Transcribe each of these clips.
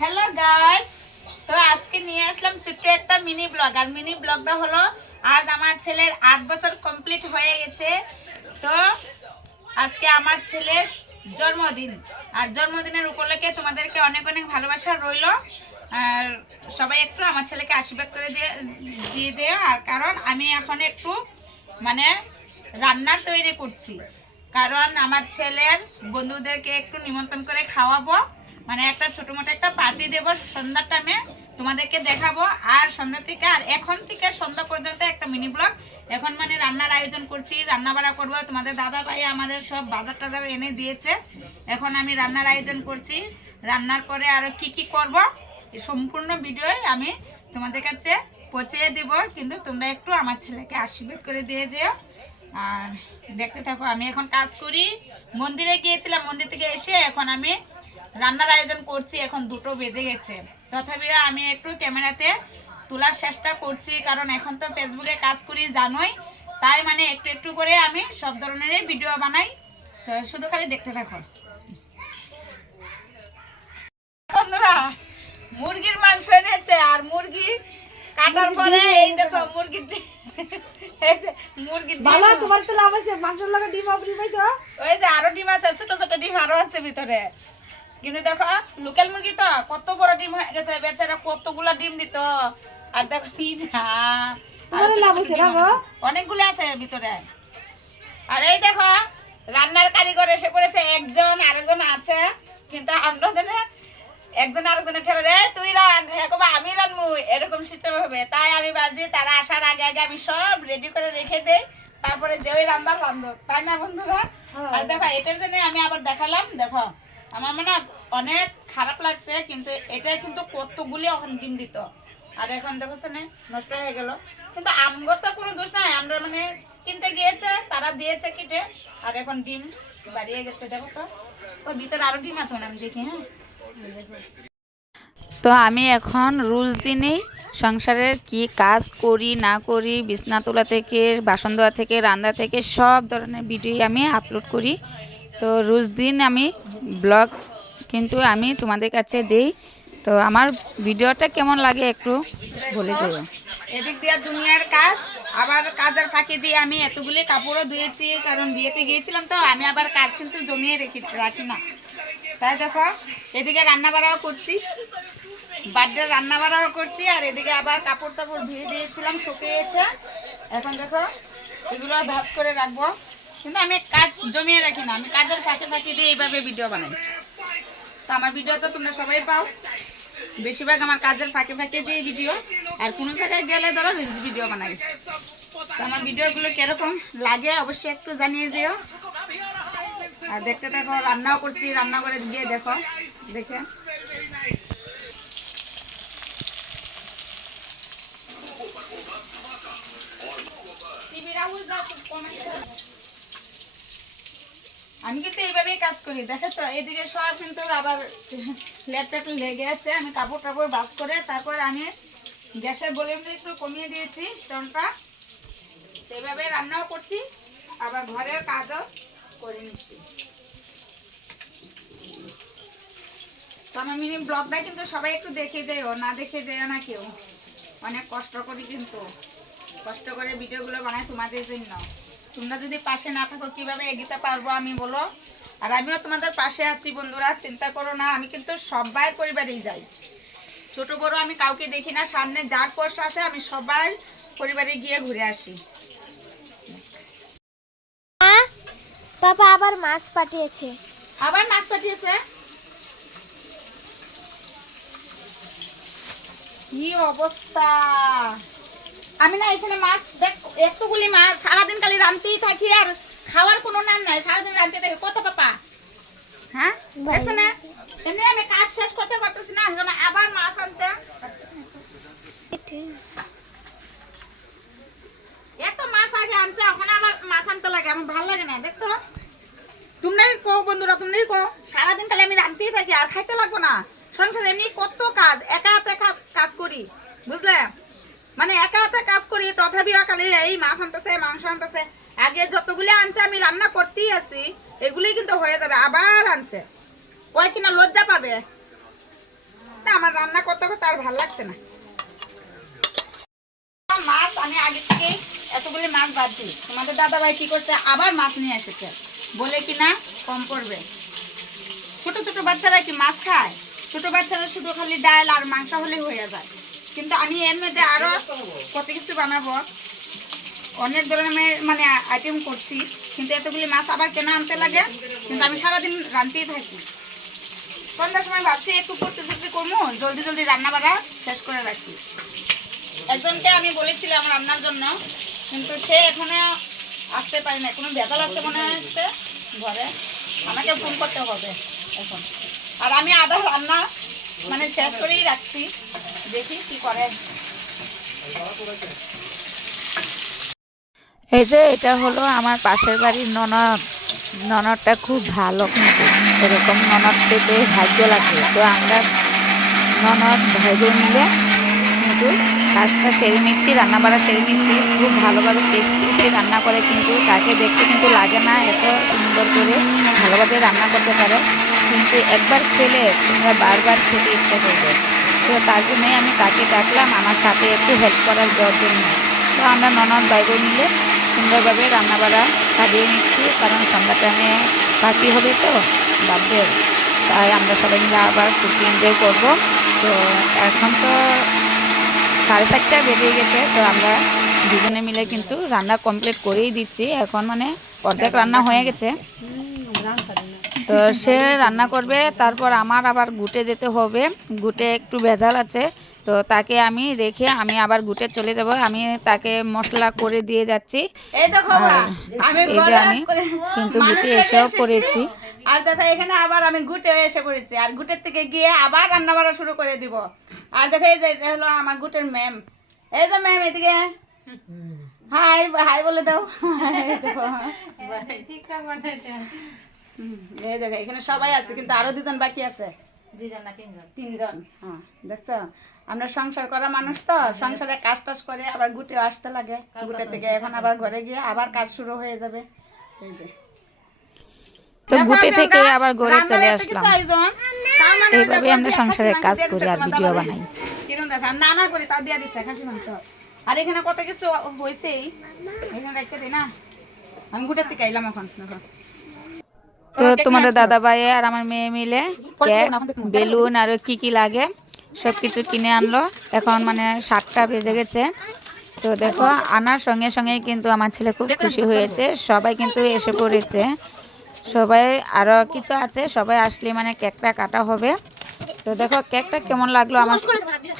Hello guys, তো আজকে নিয়ে আসলাম ছোট্ট একটা মিনি ব্লগ। আর মিনি ব্লগটা হলো আজ আমার ছেলের 8 বছর কমপ্লিট হয়ে গেছে। তো আজকে আমার ছেলের জন্মদিন, আর জন্মদিনের উপলক্ষে তোমাদেরকে অনেক অনেক ভালোবাসা রইল। আর সবাই একটু আমার ছেলেকে আশীর্বাদ করে দিয়ে যেও। আর কারণ আমি এখন একটু মানে রান্নার তৈরি করছি, কারণ আমার ছেলের বন্ধুদেরকে একটু নিমন্ত্রণ করে খাওয়াবো, মানে একটা ছোটো মোটো একটা পার্টি দেবো সন্ধ্যার টাইমে, তোমাদেরকে দেখাবো। আর সন্ধ্যা থেকে আর এখন থেকে সন্ধ্যা পর্যন্ত একটা মিনি ব্লগ। এখন মানে রান্নার আয়োজন করছি, রান্না বাড়া করবো। তোমাদের দাদা ভাই আমাদের সব বাজার টাজার এনে দিয়েছে, এখন আমি রান্নার আয়োজন করছি। রান্নার পরে আরও কি কি করব সম্পূর্ণ ভিডিওই আমি তোমাদের কাছে পৌঁছে দেব, কিন্তু তোমরা একটু আমার ছেলেকে আশীর্বাদ করে দিয়ে যেও আর দেখতে থাকো। আমি এখন কাজ করি, মন্দিরে গিয়েছিলাম, মন্দির থেকে এসে এখন আমি রান্নার আয়োজন করছি। এখন 2টো বেজে গেছে, তথাপি আমি একটু ক্যামেরাতে তোলার চেষ্টা করছি, কারণ এখন তো ফেসবুকে কাজ করি জানোই, তাই মানে একটু একটু করে আমি সব ধরনেরই ভিডিও বানাই। তো শুধু খালি দেখতে থাকো বন্ধুরা। মুরগির মাংস এনেছে, আর মুরগি কাটার পরে এই দেখো মুরগির মুরগির ভালো। তোমার তো লাভ আছে, মাংসের লগে ডিম আপনি পাইছো? ওই যে আরো ডিম আছে, ছোট ছোট ডিম আরো আছে ভিতরে। কিন্তু দেখো লোকাল মুরগি তো কত বড় ডিম হয়ে গেছে, বেচারা কতগুলা ডিম দিত। আর দেখো অনেকগুলো আছে ভিতরে। আর এই দেখো রান্নার কারিগর এসে পড়েছে, একজন আরেকজন আছে, কিন্তু আমরা একজন আরেকজনের ঠেলে রে তুই রান, আমি রানবো, এরকম সিস্টেম হবে। তাই আমি ভাবছি তারা আসার আগে আগে আমি সব রেডি করে রেখে দেই, তারপরে যে ওই রান্না রান্ধব, তাই না বন্ধুরা? আর দেখো এটার জন্য আমি আবার দেখালাম। দেখো আমার মানে অনেক খারাপ লাগছে, কিন্তু এটা কিন্তু কতগুলি এখন ডিম দিত, আর এখন দেখো নষ্ট হয়ে গেল। কিন্তু আমগর তো কোনো দোষ নাই, আমরা মানে কিনতে গিয়েছে, তারা দিয়েছে কিটে, আর এখন ডিম বাড়িয়ে গেছে। দেখো তো ও ভিতরে আরো ডিম আছে, আমি দেখি। হ্যাঁ, তো আমি এখন রোজ দিনেই সংসারের কি কাজ করি না করি, বিছনা তোলা থেকে বাসন ধোয়া থেকে রান্না থেকে সব ধরনের ভিডিও আমি আপলোড করি। তো রোজ দিন আমি ব্লগ কিন্তু আমি তোমাদের কাছে দিই। তো আমার ভিডিওটা কেমন লাগে একটু বলে যাও। এদিক দিয়ে দুনিয়ার কাজ, আবার কাজের ফাঁকি দিয়ে আমি এতগুলি কাপড়ও ধুয়েছি, কারণ বিয়েতে গিয়েছিলাম, তো আমি আবার কাজ কিন্তু জমিয়ে রাখি না। তাই দেখো এদিকে রান্না বাড়াও করছি, বার্থডে রান্না বাড়াও করছি, আর এদিকে আবার কাপড় টাপড় ধুয়ে দিয়েছিলাম, শুকিয়েছে। এখন দেখো এগুলো ভাজ করে রাখবো, কিন্তু আমি কাজ জমিয়ে রাখি না, আমি কাজের ফাঁকে ফাঁকি দিয়ে এইভাবে ভিডিও বানাই। তো আমার ভিডিও তো তোমরা সবাই পাও, বেশিরভাগ আমার কাজের ফাঁকে ফাঁকে দিয়ে ভিডিও, আর কোনো জায়গায় গেলে ধরো রিলস ভিডিও বানাই। তো আমার ভিডিওগুলো কিরকম লাগে অবশ্যই একটু জানিয়ে যেও। আর দেখতে দেখো রান্নাও করছি, রান্না করে গিয়ে দেখো দেখে। আমি কিন্তু এইভাবেই কাজ করি, দেখেছো এদিকে সব কিন্তু আবার ল্যাপটপ লেগে আছে। আমি কাপড় টাপড় বাস করে তারপর আমি গ্যাসের ভলিউমটা একটু কমিয়ে দিয়েছি স্টোনটা, সেইভাবে রান্নাও করছি, আবার ঘরের কাজও করে নিচ্ছি। তো আমার মিনি ব্লগটা কিন্তু সবাই একটু দেখে যেও, না দেখে যেও না কেউ। অনেক কষ্ট করি, কিন্তু কষ্ট করে ভিডিওগুলো বানাই তোমাদের জন্য। তোমরা যদি পাশে না থাকো কিভাবে এগিয়ে পারবো আমি বলো? আর আমিও তোমাদের পাশে আছি বন্ধুরা, চিন্তা করো না। আমি কিন্তু সবাই পরিবারেই যাই, ছোট বড় আমি কাউকে দেখি না, সামনে যার পোস্ট আসে আমি সবাই পরিবারে গিয়ে ঘুরে আসি। বাবা আবার মাছ পাঠিয়েছে, কি অবস্থা! আমি না এখানে মাছ দেখ, এতগুলি মাছ সারাদিন খালি রাঁধতেই থাকি, আর খাওয়ার কোনো নাম নাই, সারাদিন রাঁধতে থাকি। কত পাপা? হ্যাঁ দেখছো না, এমনি আমি কাজ শেষ করতে পারতেছি না, আবার মাছ আনছে। এত মাছ আগে আনছে, এখন আবার মাছ আনতে লাগে, আমার ভালো লাগে না। দেখতো তোমরাই কো বন্ধুরা, তোমরাই কো, সারাদিন খালি আমি রাঁধতেই থাকি আর খাইতে লাগবো না। সংসার এমনি কত কাজ, একা হাতে কাজ করি, বুঝলে? মানে একা হাতে কাজ করি, তথাপি খালি এই মাছ আনতেছে, মাংস আনতেছে। আগে যতগুলি আনছে আমি রান্না করতেই আছি, এগুলি কিন্তু হয়ে যাবে, আবার আনছে। ওই কিনা লজ্জা পাবে। আমার রান্না করতে করতে আর ভালো লাগছে না। মাছ আমি আগে থেকে এতগুলি মাছ ভাজি, তোমাদের দাদা ভাই কি করছে, আবার মাছ নিয়ে এসেছে, বলে কি না কম পড়বে। ছোট ছোট বাচ্চারা কি মাছ খায়? ছোট বাচ্চারা শুধু খালি ডাল আর মাংস হলে হয়ে যায়, কিন্তু আমি এর মধ্যে আরো কত কিছু বানাবো, অনেক ধরনের মানে আইটেম করছি, কিন্তু এতগুলি মাছ আবার কেন আনতে লাগে, কিন্তু আমি সারাদিন রাঁধতেই থাকি। সন্ধ্যার সময় ভাবছি একটু করতে করবো, জলদি জলদি রান্না বাড়া শেষ করে রাখি। একজনকে আমি বলেছিলাম রান্নার জন্য, কিন্তু সে এখানে আসতে পারি না, কোনো বেতাল আসতে মনে হচ্ছে ঘরে, আমাকে ফোন করতে হবে এখন। আর আমি আধা রান্না মানে শেষ করেই রাখছি, দেখি কি করে। এই যে এটা হলো আমার পাশের বাড়ির ননদ। ননদটা খুব ভালো, কিন্তু এরকম ননদ পেতে ভাগ্য লাগে। তো আমরা ননদ ভাই বোন মিলে কিন্তু কাজটা সেরে নিচ্ছি, রান্না বাড়া সেরে নিচ্ছি। খুব ভালোভাবে টেস্টি রান্না করে, কিন্তু তাকে দেখতে কিন্তু লাগে না এত সুন্দর করে ভালোভাবে রান্না করতে পারে, কিন্তু একবার খেলে তোমরা বারবার খেতে ইচ্ছা করবে। তো তার জন্যই আমি তাকে ডাকলাম আমার সাথে একটু হেল্প করার জন্য। তো আমরা ননদ ভাই বোন মিলে সুন্দরভাবে রান্নাবাড়া সাজিয়ে নিচ্ছি, কারণ সন্ধ্যা টাইমে পার্টি হবে তো বার্থডে, তাই আমরা সবাই মিলে আবার খুব এনজয় করবো। তো এখন তো 4:30 বেজে গেছে, তো আমরা দুজনে মিলে কিন্তু রান্না কমপ্লিট করেই দিচ্ছি। এখন মানে অর্ধেক রান্না হয়ে গেছে, তো সে রান্না করবে, তারপর আমার আবার গুটে যেতে হবে। গুটে একটু ভেজাল আছে, তো তাকে আমি রেখে আমি আবার গুটে চলে যাব। আমি তাকে মশলা করে দিয়ে যাচ্ছি। এই দেখো আমি এই যে আমি কিন্তু গুটে এসেও পড়েছি। আর দেখো এখানে আবার আমি গুটে এসে পড়েছি, আর গুটের থেকে গিয়ে আবার রান্না বাড়া শুরু করে দিব। আর দেখো এই যে এটা হলো আমার গুটের ম্যাম, এই যে ম্যাম এদিকে হাই হাই বলে দাও। এই দেখো এখানে সবাই আছে, কিন্তু আরো দুজন বাকি আছে, তিনজন। হ্যাঁ দেখছো, আমরা সংসার করা মানুষ তো, সংসারে কাজ টাজ করে আবার গুটে আসতে লাগে, গুটে থেকে এখন আবার ঘরে গিয়ে আবার কাজ শুরু হয়ে যাবে। এই যে তো গুটে থেকে আবার ঘরে চলে আসলাম। এইভাবে আমরা সংসারের কাজ করি আর ভিডিও বানাই। কিরকম দেখা নানা করে তা দিয়া দিচ্ছে খাসি মাংস, আর এখানে কত কিছু হয়েছেই, এখানে রাখতে দিই না, আমি গুটের থেকে আইলাম এখন। দেখো তো তোমাদের দাদা ভাই আর আমার মেয়ে মিলে কেক, বেলুন আর কি কি লাগে সব কিছু কিনে আনলো। এখন মানে 7টা বেজে গেছে। তো দেখো আনার সঙ্গে সঙ্গে কিন্তু আমার ছেলে খুব খুশি হয়েছে, সবাই কিন্তু এসে পড়েছে। সবাই আরও কিছু আছে, সবাই আসলে মানে কেকটা কাটা হবে। তো দেখো কেকটা কেমন লাগলো আমার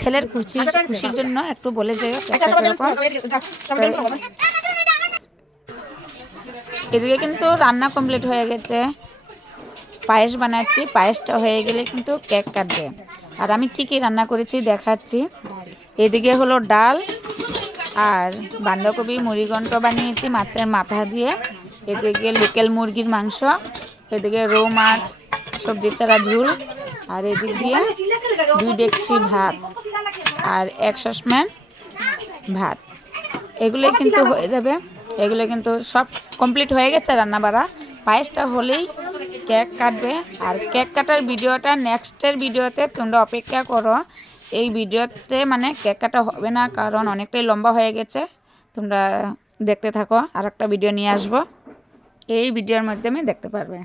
ছেলের খুশির জন্য একটু বলে যাই কেকটা কিরকম। এদিকে কিন্তু রান্না কমপ্লিট হয়ে গেছে, পায়েস বানাচ্ছি, পায়েসটা হয়ে গেলে কিন্তু কেক কাটবে। আর আমি কি কি রান্না করেছি দেখাচ্ছি। এদিকে হলো ডাল আর বাঁধাকপি মুড়িঘণ্ট বানিয়েছি মাছের মাথা দিয়ে, এদিকে লোকাল মুরগির মাংস, এদিকে রৌ মাছ সবজি চারা ঝোল, আর এদিক দিয়ে 2 ডেকচি ভাত আর 1 সসপ্যান ভাত। এগুলো কিন্তু হয়ে যাবে, এগুলো কিন্তু সব কমপ্লিট হয়ে গেছে রান্না বাড়া। পায়েসটা হলেই কেক কাটবে, আর কেক কাটার ভিডিওটা নেক্সটের ভিডিওতে তোমরা অপেক্ষা করো। এই ভিডিওতে মানে কেক কাটা হবে না, কারণ অনেকটাই লম্বা হয়ে গেছে। তোমরা দেখতে থাকো, আর একটা ভিডিও নিয়ে আসবো, এই ভিডিওর মাধ্যমে দেখতে পারবে।